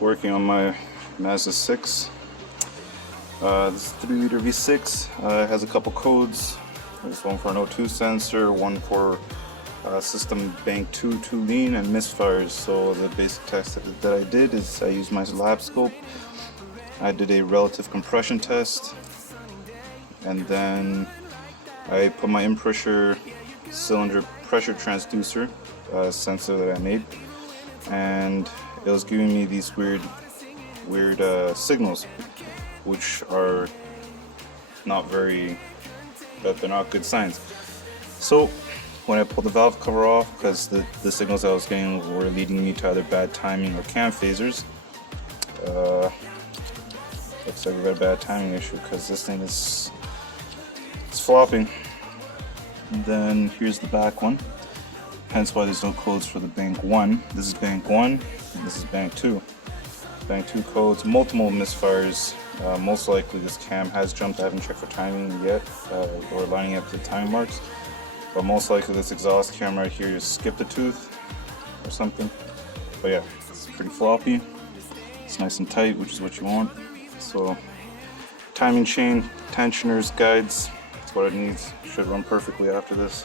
working on my Mazda 6. This is 3-liter V6. It has a couple codes. There's one for an O2 sensor, one for system bank 2 too lean, and misfires. So the basic test that I did is I used my lab scope. I did a relative compression test, and then I put my in-pressure cylinder pressure transducer sensor that I made, and it was giving me these weird signals, which are they're not good signs. So when I pulled the valve cover off, because the signals I was getting were leading me to either bad timing or cam phasers, looks like we got a bad timing issue because this thing it's flopping. And then here's the back one, hence why there's no codes for the bank 1. This is bank 1, and this is bank 2. Bank 2 codes, multiple misfires. Most likely this cam has jumped. I haven't checked for timing yet, or lining up the time marks, but most likely this exhaust cam right here just skipped a tooth or something. But yeah, it's pretty floppy. It's nice and tight, which is what you want. So timing chain, tensioners, guides, that's what it needs. Should run perfectly after this.